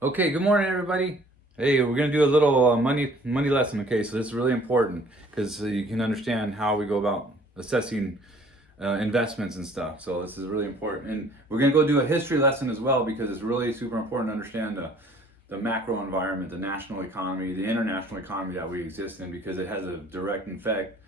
Okay, good morning, everybody. Hey, we're gonna do a little money lesson. Okay, so this is really important because you can understand how we go about assessing investments and stuff. So this is really important, and we're gonna go do a history lesson as well because it's really super important to understand the macro environment, the national economy, the international economy that we exist in, because it has a direct effect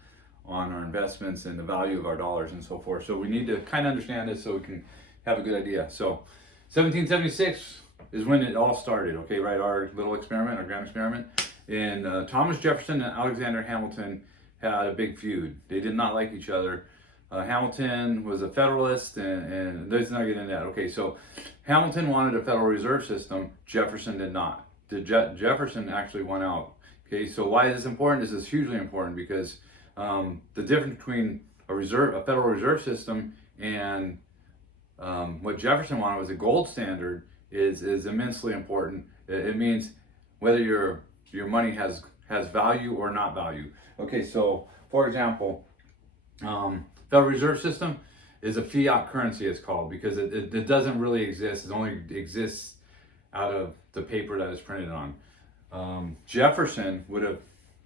on our investments and the value of our dollars and so forth. So we need to kind of understand this so we can have a good idea. So 1776 is when it all started, okay, right? Our little experiment, our grand experiment. And Thomas Jefferson and Alexander Hamilton had a big feud. They did not like each other. Hamilton was a Federalist, and let's not get into that. Okay, so Hamilton wanted a Federal Reserve System. Jefferson did not. Jefferson actually won out. Okay, so why is this important? This is hugely important because the difference between a Federal Reserve System and what Jefferson wanted was a gold standard is immensely important. It means whether your money has value or not value. Okay, so for example, Federal Reserve System is a fiat currency, it's called, because it doesn't really exist. It only exists out of the paper that it's printed on. Jefferson would have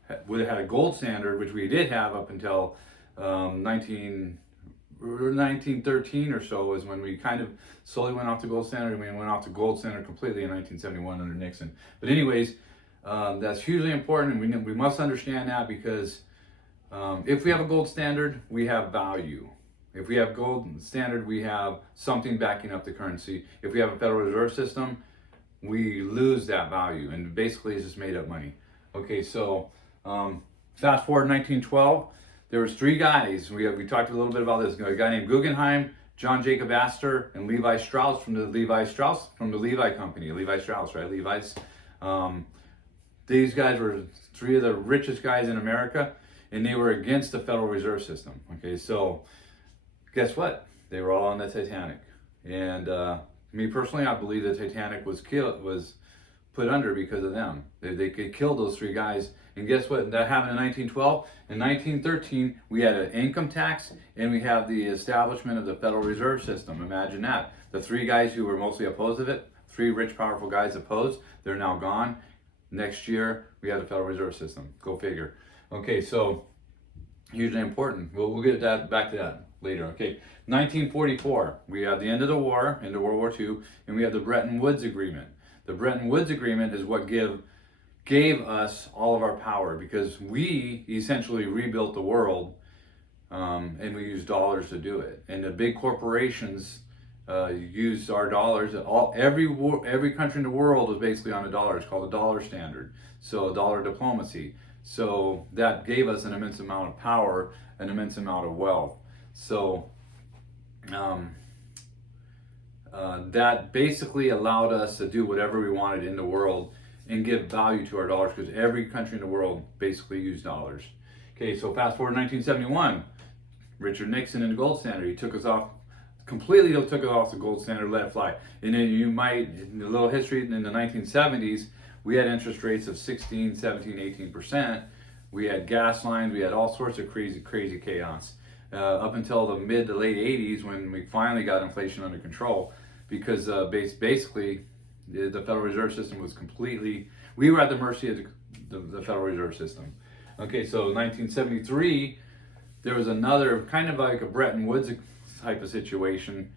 had a gold standard, which we did have up until 1913 or so, is when we kind of slowly went off to gold standard, and we went off to gold standard completely in 1971 under Nixon. But anyways, that's hugely important, and we must understand that because if we have a gold standard, we have value. If we have gold standard, we have something backing up the currency. If we have a Federal Reserve System, we lose that value, and basically it's just made up money. Okay, so fast forward 1912, there was three guys. We talked a little bit about this. A guy named Guggenheim, John Jacob Astor, and Levi Strauss from the Levi Company. Levi Strauss, right? Levi's. These guys were three of the richest guys in America, and they were against the Federal Reserve System. Okay, so guess what? They were all on the Titanic, and me personally, I believe the Titanic was put under because of them. They killed those three guys. And guess what? That happened in 1912. In 1913, we had an income tax, and we have the establishment of the Federal Reserve System. Imagine that. The three guys who were mostly opposed of it, three rich, powerful guys opposed, they're now gone. Next year, we have the Federal Reserve System. Go figure. Okay, so hugely important. We'll get back to that later. Okay, 1944, we have the end of the war, into World War II, and we have the Bretton Woods Agreement. The Bretton Woods Agreement is what gave us all of our power, because we essentially rebuilt the world, and we used dollars to do it. And the big corporations used our dollars. Every country in the world was basically on a dollar. It's called a dollar standard. So dollar diplomacy. So that gave us an immense amount of power, an immense amount of wealth. So that basically allowed us to do whatever we wanted in the world and give value to our dollars, because every country in the world basically used dollars. Okay, so fast forward 1971, Richard Nixon and the gold standard. He took us off completely. Took us off the gold standard, let it fly. And then you might, in a little history, in the 1970s, we had interest rates of 16, 17, 18%. We had gas lines. We had all sorts of crazy chaos up until the mid to late 80s, when we finally got inflation under control, because basically the Federal Reserve System was completely, we were at the mercy of the Federal Reserve System. Okay, so 1973, there was another kind of like a Bretton Woods type of situation,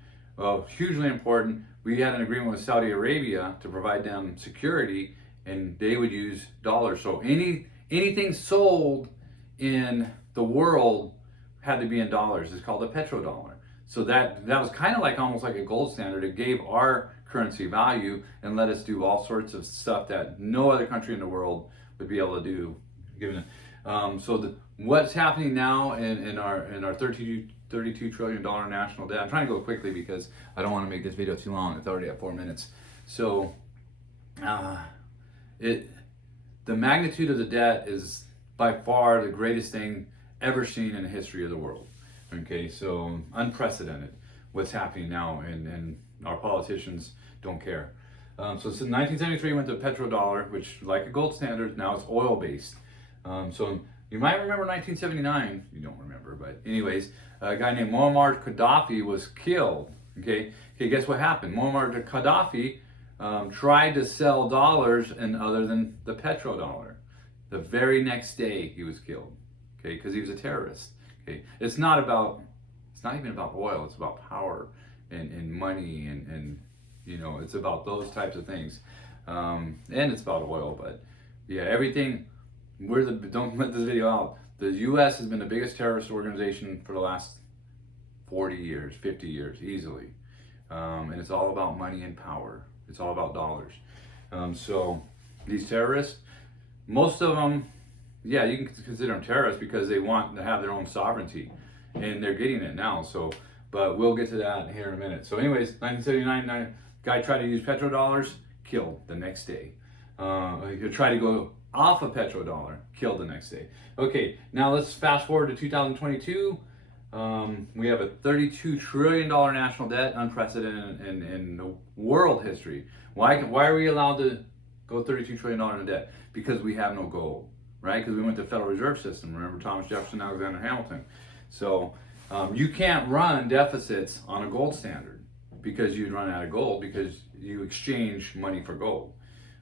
hugely important. We had an agreement with Saudi Arabia to provide them security, and they would use dollars. So anything sold in the world had to be in dollars. It's called a petrodollar. So that was kind of like almost like a gold standard. It gave our currency value and let us do all sorts of stuff that no other country in the world would be able to do. What's happening now in our 32 trillion dollar national debt? I'm trying to go quickly because I don't want to make this video too long. It's already at 4 minutes. So the magnitude of the debt is by far the greatest thing ever seen in the history of the world. Okay, so unprecedented what's happening now, and our politicians don't care. So since 1973 went to petrodollar, which, like a gold standard, now it's oil based. So you might remember 1979. You don't remember, but anyways, a guy named Muammar Gaddafi was killed. Okay, guess what happened? Muammar Gaddafi tried to sell dollars and other than the petrodollar. The very next day he was killed, okay, because he was a terrorist. Okay, it's not even about oil. It's about power and money and it's about those types of things, and it's about oil. But yeah, everything. Don't let this video out. The U.S. has been the biggest terrorist organization for the last 40 years, 50 years, easily, and it's all about money and power. It's all about dollars. So these terrorists, most of them, yeah, you can consider them terrorists because they want to have their own sovereignty, and they're getting it now. So, but we'll get to that here in a minute. So, anyways, 1979, guy tried to use petrodollars, killed the next day. He tried to go off a petrodollar, killed the next day. Okay, now let's fast forward to 2022. We have a $32 trillion national debt, unprecedented in the world history. Why are we allowed to go $32 trillion in debt? Because we have no gold, right? Because we went to the Federal Reserve System. Remember Thomas Jefferson, Alexander Hamilton. So you can't run deficits on a gold standard because you'd run out of gold because you exchange money for gold.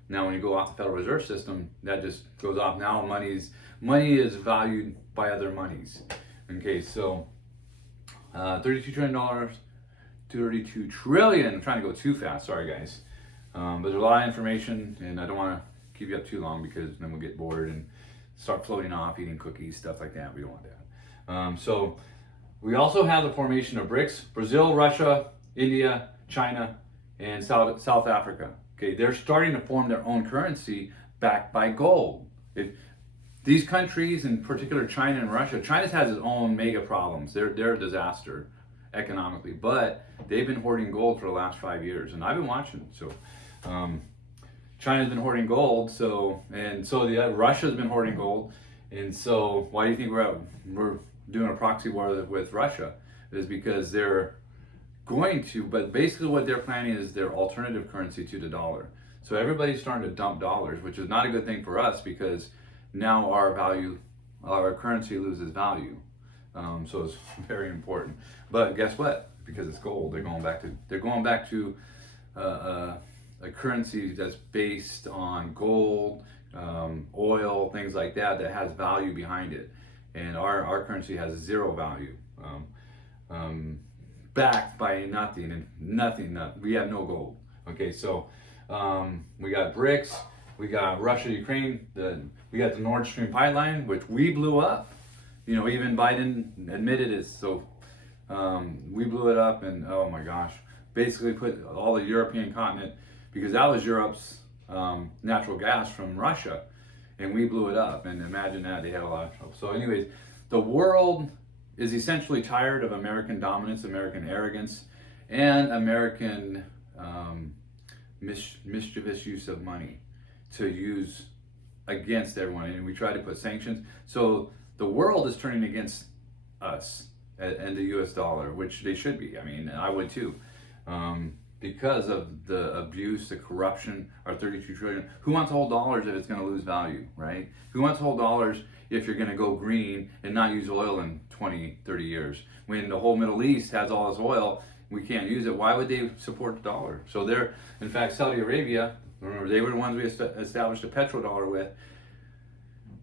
Now, when you go off the Federal Reserve System, that just goes off. Now money is valued by other monies. Okay, so $32 trillion, 32 trillion. I'm trying to go too fast. Sorry, guys. But there's a lot of information, and I don't want to keep you up too long because then we'll get bored and start floating off, eating cookies, stuff like that. We don't want that. So we also have the formation of BRICS: Brazil, Russia, India, China, and South Africa. Okay, they're starting to form their own currency backed by gold. These countries, in particular China and Russia, China has its own mega problems. They're a disaster economically, but they've been hoarding gold for the last 5 years, and I've been watching. So China's been hoarding gold, Russia's been hoarding gold, and so why do you think we're doing a proxy war with Russia? It is because they're going to, but basically what they're planning is their alternative currency to the dollar. So everybody's starting to dump dollars, which is not a good thing for us because now our currency loses value. So it's very important. But guess what? Because it's gold, they're going back to a currency that's based on gold, oil, things like that has value behind it. And our currency has zero value. Backed by nothing and nothing. We have no gold. Okay, so we got BRICS, we got Russia, Ukraine, we got the Nord Stream pipeline, which we blew up. Even Biden admitted it. So we blew it up, and oh my gosh, basically put all the European continent, because that was Europe's natural gas from Russia, and we blew it up. And imagine that, they had a lot of trouble. So anyways, the world is essentially tired of American dominance, American arrogance, and American mischievous use of money to use against everyone. And we try to put sanctions. So the world is turning against us and the US dollar, which they should be. I mean, I would too. Because of the abuse, the corruption, our 32 trillion. Who wants to hold dollars if it's going to lose value, right? Who wants to hold dollars if you're going to go green and not use oil in 20, 30 years? When the whole Middle East has all this oil, we can't use it. Why would they support the dollar? So in fact, Saudi Arabia, remember, they were the ones we established a petrodollar with.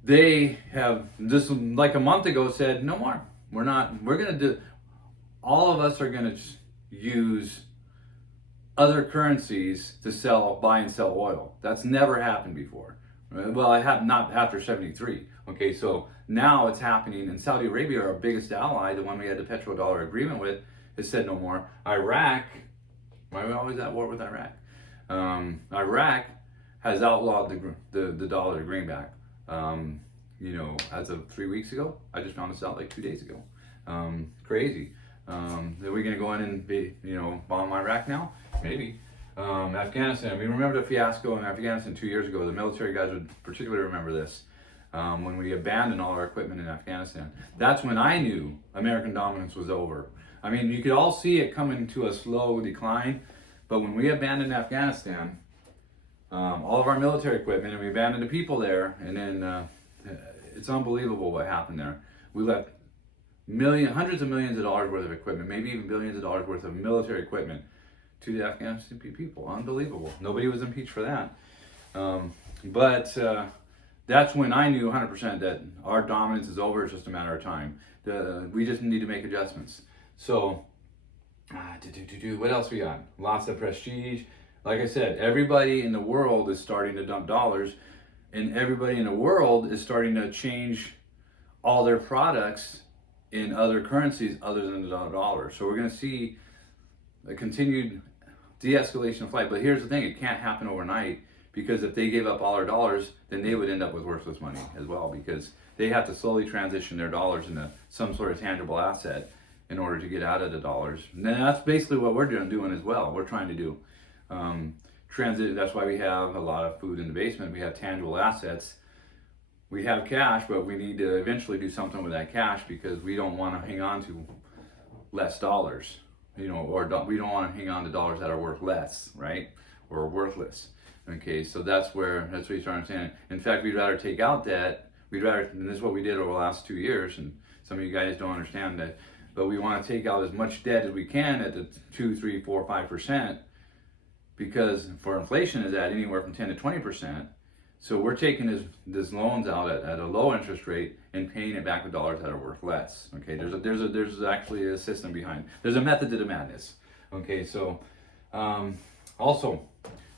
They have, just like a month ago, said, no more. We're going to do, all of us are going to use other currencies to buy and sell oil. That's never happened before. Well, it had not after 73. Okay, so now it's happening, and Saudi Arabia, our biggest ally, the one we had the petrodollar agreement with, has said no more. Iraq, why are we always at war with Iraq? Iraq has outlawed the dollar to greenback. As of 3 weeks ago, I just found this out like 2 days ago. Crazy. Are we going to go in and bomb Iraq now? Maybe. Afghanistan. We remember the fiasco in Afghanistan 2 years ago. The military guys would particularly remember this. When we abandoned all our equipment in Afghanistan. That's when I knew American dominance was over. I mean, you could all see it coming to a slow decline, but when we abandoned Afghanistan, all of our military equipment, and we abandoned the people there, and then it's unbelievable what happened there. We left hundreds of millions of dollars worth of equipment, maybe even billions of dollars worth of military equipment to the Afghanistan people. Unbelievable. Nobody was impeached for that. But that's when I knew 100% that our dominance is over. It's just a matter of time. We just need to make adjustments. So, what else we got? Lots of prestige. Like I said, everybody in the world is starting to dump dollars, and everybody in the world is starting to change all their products in other currencies other than the dollar. So we're going to see a continued de-escalation of flight. But here's the thing, it can't happen overnight, because if they gave up all their dollars, then they would end up with worthless money as well, because they have to slowly transition their dollars into some sort of tangible asset in order to get out of the dollars. And that's basically what we're doing as well. We're trying to do transit. That's why we have a lot of food in the basement. We have tangible assets. We have cash, but we need to eventually do something with that cash, because we don't want to hang on to less dollars, or we don't want to hang on to dollars that are worth less, right? Or worthless. Okay, so that's what you start understanding. In fact, we'd rather take out debt. And this is what we did over the last 2 years, and some of you guys don't understand that, but we want to take out as much debt as we can at the 2, 3, 4, 5%, because for inflation is at anywhere from 10 to 20%. So we're taking these loans out at a low interest rate and paying it back with dollars that are worth less. Okay, there's actually a system behind. There's a method to the madness. Okay, so also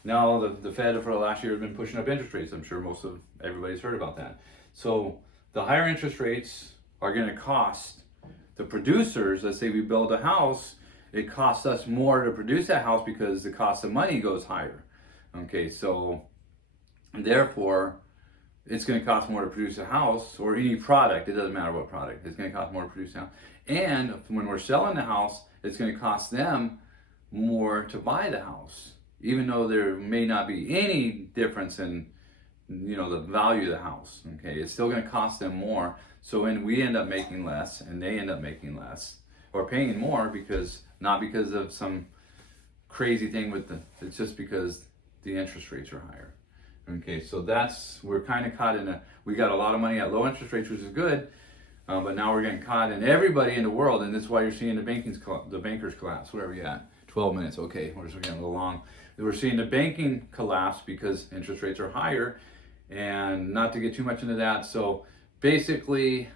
now the Fed for the last year has been pushing up interest rates. I'm sure most of everybody's heard about that. So the higher interest rates are going to cost the producers. Let's say we build a house, it costs us more to produce that house because the cost of money goes higher. Okay, so therefore, it's going to cost more to produce a house or any product. It doesn't matter what product. It's going to cost more to produce a house. And when we're selling the house, it's going to cost them more to buy the house, even though there may not be any difference in the value of the house. Okay, it's still going to cost them more. So when we end up making less and they end up making less or paying more, not because of some crazy thing it's just because the interest rates are higher. Okay, so we're kind of caught we got a lot of money at low interest rates, which is good, but now we're getting caught in everybody in the world, and this is why you're seeing the bankers collapse. Where are we at? 12 minutes. Okay, we're just getting a little long. We're seeing the banking collapse because interest rates are higher, and not to get too much into that. So basically,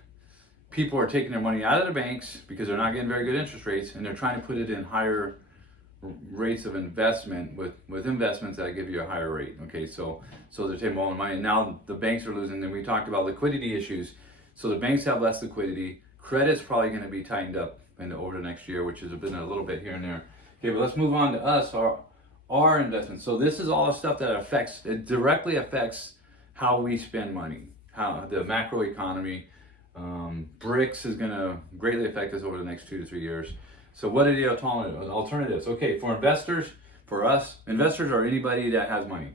people are taking their money out of the banks because they're not getting very good interest rates, and they're trying to put it in higher rates of investment with investments that give you a higher rate. Okay, so they're taking all the money, and now the banks are losing. And we talked about liquidity issues. So the banks have less liquidity. Credit's probably going to be tightened up over the next year, which has been a little bit here and there. Okay, but let's move on to us, our investments. So this is all the stuff that directly affects how we spend money, how the macro economy. BRICS is going to greatly affect us over the next 2 to 3 years. So what are the alternatives? Okay, for investors, for us, investors are anybody that has money.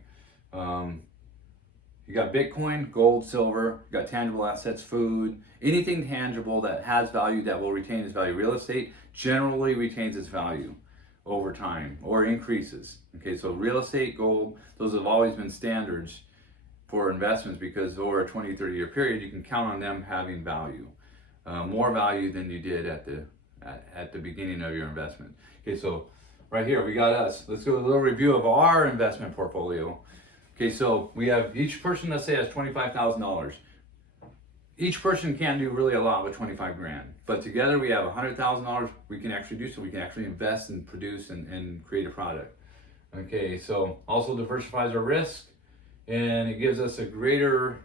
You got Bitcoin, gold, silver, you got tangible assets, food, anything tangible that has value that will retain its value. Real estate generally retains its value over time or increases. Okay, so real estate, gold, those have always been standards for investments, because over a 20, 30 year period, you can count on them having value, more value than you did at the beginning of your investment. Okay, so right here we got us. Let's do a little review of our investment portfolio. Okay, so we have each person, let's say, has $25,000. Each person can't do really a lot with 25 grand, but together we have $100,000. We can actually do so. We can actually invest and produce and create a product. Okay, so also diversifies our risk, and it gives us a greater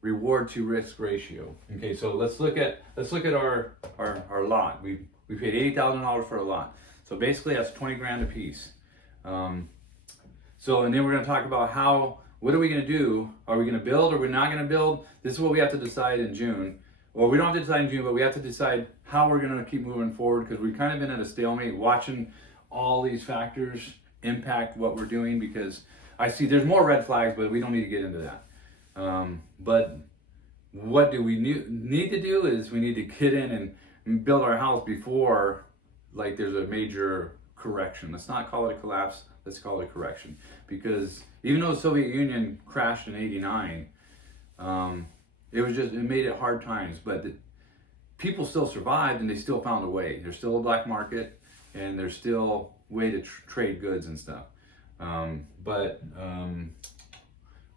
reward to risk ratio. Okay, so let's look at our lot. We paid $80,000 for a lot. So basically that's 20 grand a piece. And then we're going to talk about what are we going to do? Are we going to build or we're not going to build? This is what we have to decide in June. Well, we don't have to decide in June, but we have to decide how we're going to keep moving forward, because we've kind of been at a stalemate watching all these factors impact what we're doing, because I see there's more red flags, but we don't need to get into that. But what do we need to do is we need to get in and build our house before there's a major correction. Let's not call it a collapse, let's call it a correction. Because even though the Soviet Union crashed in '89, it made it hard times, but people still survived and they still found a way. There's still a black market, and there's still way to trade goods and stuff. But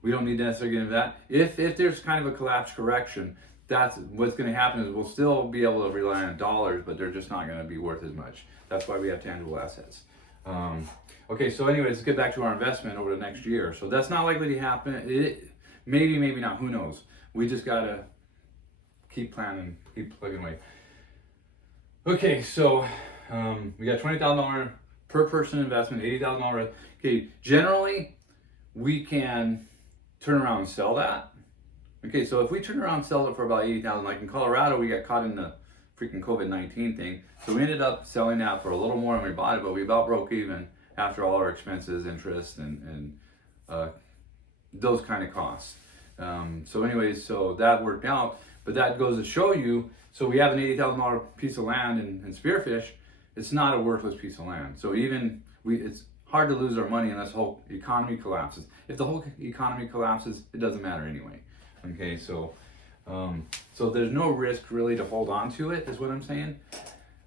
we don't need to necessarily get into that. If there's kind of a collapse correction, that's what's going to happen is we'll still be able to rely on dollars, but they're just not going to be worth as much. That's why we have tangible assets. Okay, so anyways, let's get back to our investment over the next year. So that's not likely to happen. Maybe not. Who knows? We just got to keep planning, keep plugging away. Okay, so we got $20,000 per person investment, $80,000. Okay, generally we can turn around and sell that. Okay, so if we turn around and sell it for about $80,000, like in Colorado, we got caught in the freaking COVID-19 thing, so we ended up selling that for a little more than we bought it, but we about broke even after all our expenses, interest, and those kind of costs. So anyways, so that worked out, but that goes to show you, so we have an $80,000 piece of land in Spearfish. It's not a worthless piece of land. So it's hard to lose our money unless the whole economy collapses. If the whole economy collapses, it doesn't matter anyway. Okay, so there's no risk really to hold on to it, is what I'm saying.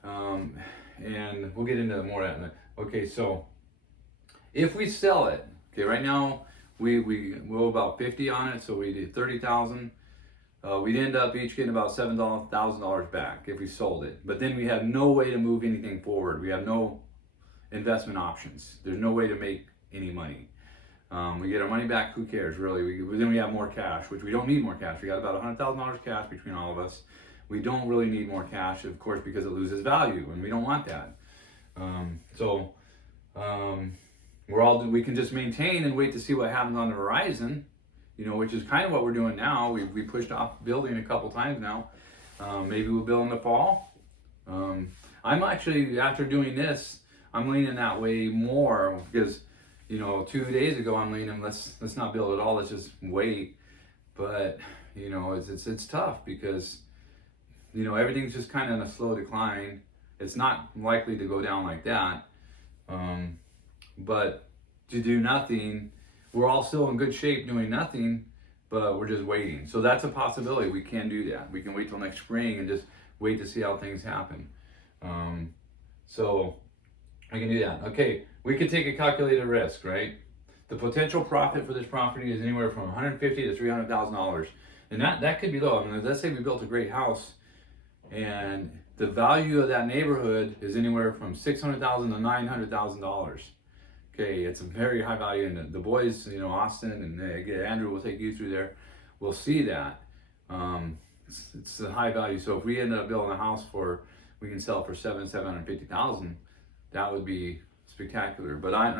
And we'll get into more of that. Okay, so if we sell it, okay, right now we owe about 50 on it, so we did 30,000. We'd end up each getting about $7,000 back if we sold it. But then we have no way to move anything forward. We have no investment options. There's no way to make any money. We get our money back, who cares really? Then we have more cash, which we don't need more cash. We got about $100,000 cash between all of us. We don't really need more cash, of course, because it loses value, and we don't want that. We can just maintain and wait to see what happens on the horizon, which is kind of what we're doing now. We pushed off building a couple times now. Maybe we'll build in the fall. I'm actually, after doing this, I'm leaning that way more because 2 days ago I'm leaning, let's not build at all, let's just wait. But it's tough because everything's just kind of in a slow decline. It's not likely to go down like that. But to do nothing, we're all still in good shape doing nothing, but we're just waiting. So that's a possibility. We can do that. We can wait till next spring and just wait to see how things happen. So we can do that. Okay, we could take a calculated risk, right? The potential profit for this property is anywhere from $150,000 to $300,000, and that could be low. I mean, let's say we built a great house, and the value of that neighborhood is anywhere from $600,000 to $900,000. Okay, it's a very high value, and the boys, Austin and Andrew will take you through there. We'll see that. It's a high value. So if we end up building a house we can sell it for $750,000. That would be spectacular. But I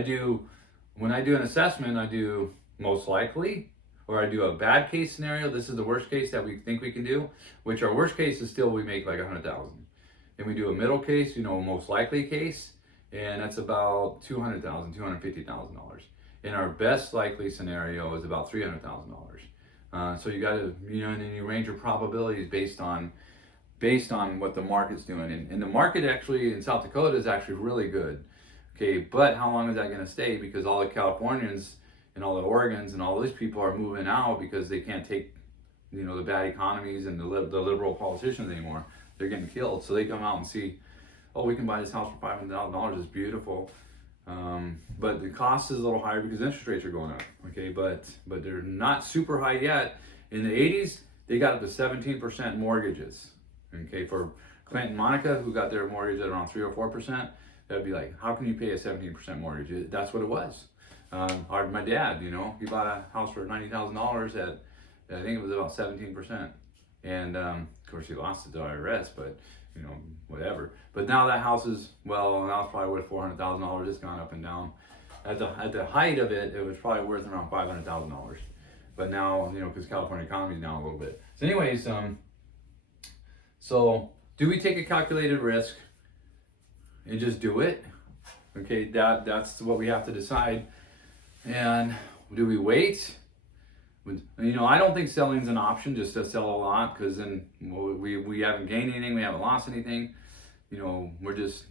do when I do an assessment, I do most likely, or I do a bad case scenario. This is the worst case that we think we can do, which our worst case is still we make like $100,000. Then we do a middle case, most likely case, and that's about $200,000, $250,000. And our best likely scenario is about $300,000. So you got to, and then you range your probabilities based on what the market's doing. And the market actually in South Dakota is actually really good. Okay, but how long is that going to stay? Because all the Californians and all the Oregons and all these people are moving out because they can't take, the bad economies and the liberal politicians anymore. They're getting killed. So they come out and see, oh, we can buy this house for $500,000. It's beautiful. But the cost is a little higher because interest rates are going up. Okay, but they're not super high yet. In the 80s, they got up to 17% mortgages. Okay, for Clint and Monica, who got their mortgage at around 3 or 4%, that'd be like, how can you pay a 17% mortgage? That's what it was. My dad, he bought a house for $90,000 at, I think it was about 17%. And of course he lost it to IRS, but whatever. But now that house is, now it's probably worth $400,000. It's gone up and down. At the height of it, it was probably worth around $500,000. But now, because California economy is down a little bit. So anyways, so do we take a calculated risk and just do it? Okay, that's what we have to decide. And do we wait? I don't think selling is an option, just to sell a lot, because then we haven't gained anything, we haven't lost anything. We're just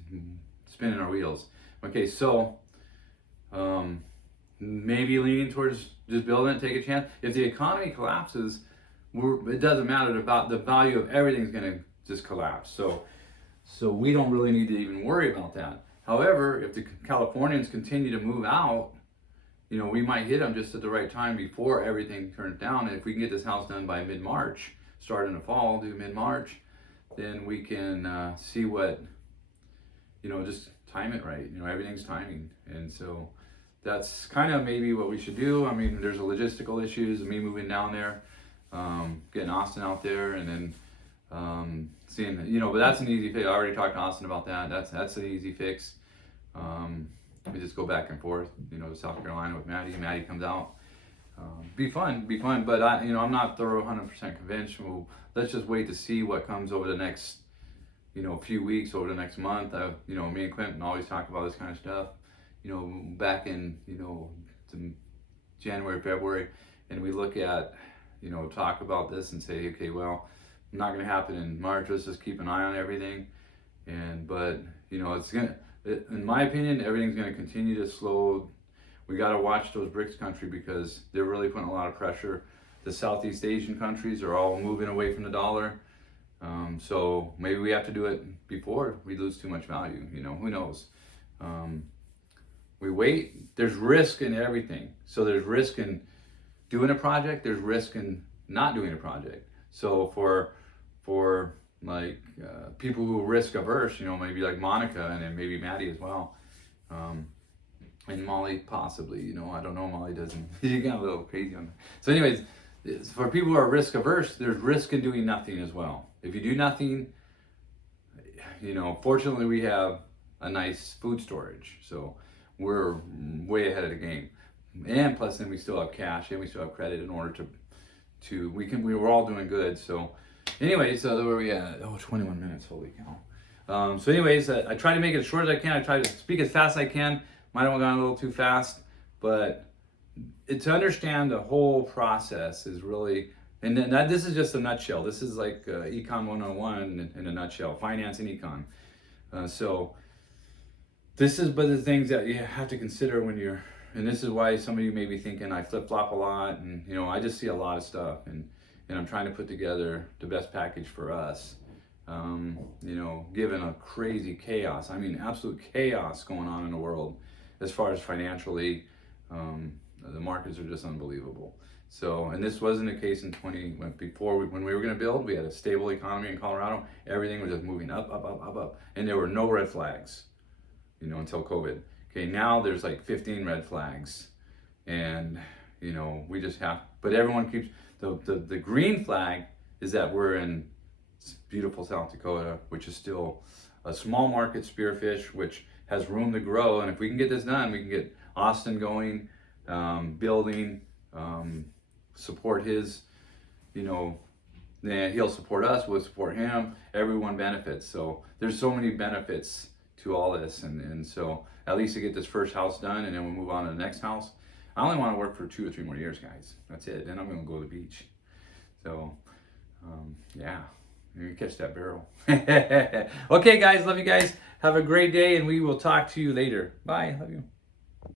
spinning our wheels. Okay, so maybe leaning towards just building it, take a chance. If the economy collapses, it doesn't matter, about the value of everything's going to just collapse. So we don't really need to even worry about that. However, if the Californians continue to move out, you know, we might hit them just at the right time before everything turns down. And if we can get this house done by mid-March, start in the fall, do mid-March, then we can see what, you know, just time it right. You know, everything's timing. And so that's kind of maybe what we should do. I mean, there's a logistical issues of me moving down there, getting Austin out there, and then seeing, you know, but that's an easy fix. I already talked to Austin about that. That's an easy fix. We just go back and forth, you know, to South Carolina with Maddie. Maddie comes out. Be fun. But I'm not thorough 100% convinced. Let's just wait to see what comes over the next, you know, few weeks, over the next month. You know, me and Quentin always talk about this kind of stuff. You know, back in, you know, January, February, and we look at, you know, talk about this and say, okay, well, not going to happen in March. Let's just keep an eye on everything. But you know, in my opinion, everything's going to continue to slow. We got to watch those BRICS countries because they're really putting a lot of pressure. The Southeast Asian countries are all moving away from the dollar. So maybe we have to do it before we lose too much value. You know, who knows? We wait. There's risk in everything. So there's risk in doing a project. There's risk in not doing a project. So for like people who are risk averse, you know, maybe like Monica and then maybe Maddie as well, and Molly possibly, you know, I don't know, Molly doesn't. She got a little crazy on that. So anyways, for people who are risk averse, there's risk in doing nothing as well. If you do nothing, you know, fortunately we have a nice food storage, so we're way ahead of the game. And plus then we still have cash and we still have credit in order we were all doing good. So anyways, where are we at? Oh, 21 minutes, holy cow. So anyways, I try to make it as short as I can. I try to speak as fast as I can. Might have gone a little too fast, but to understand the whole process is really, and then this is just a nutshell. This is like Econ 101 in a nutshell, finance and econ. So this is but the things that you have to consider when you're, and this is why some of you may be thinking I flip-flop a lot, and you know, I just see a lot of stuff, and I'm trying to put together the best package for us. You know, given a crazy chaos, I mean absolute chaos going on in the world as far as financially, the markets are just unbelievable. So, and this wasn't the case in when we were going to build, we had a stable economy in Colorado. Everything was just moving up, and there were no red flags, you know, until COVID. Okay, now there's like 15 red flags, and you know, we just have, but everyone keeps, the green flag is that we're in beautiful South Dakota, which is still a small market spearfish, which has room to grow. And if we can get this done, we can get Austin going, building, support his, you know, he'll support us, we'll support him, everyone benefits. So there's so many benefits to all this, and so at least to get this first house done, and then we'll move on to the next house. I only want to work for 2 or 3 more years, guys. That's it. Then I'm going to go to the beach. So, yeah, you catch that barrel. Okay, guys, love you guys. Have a great day, and we will talk to you later. Bye. Love you.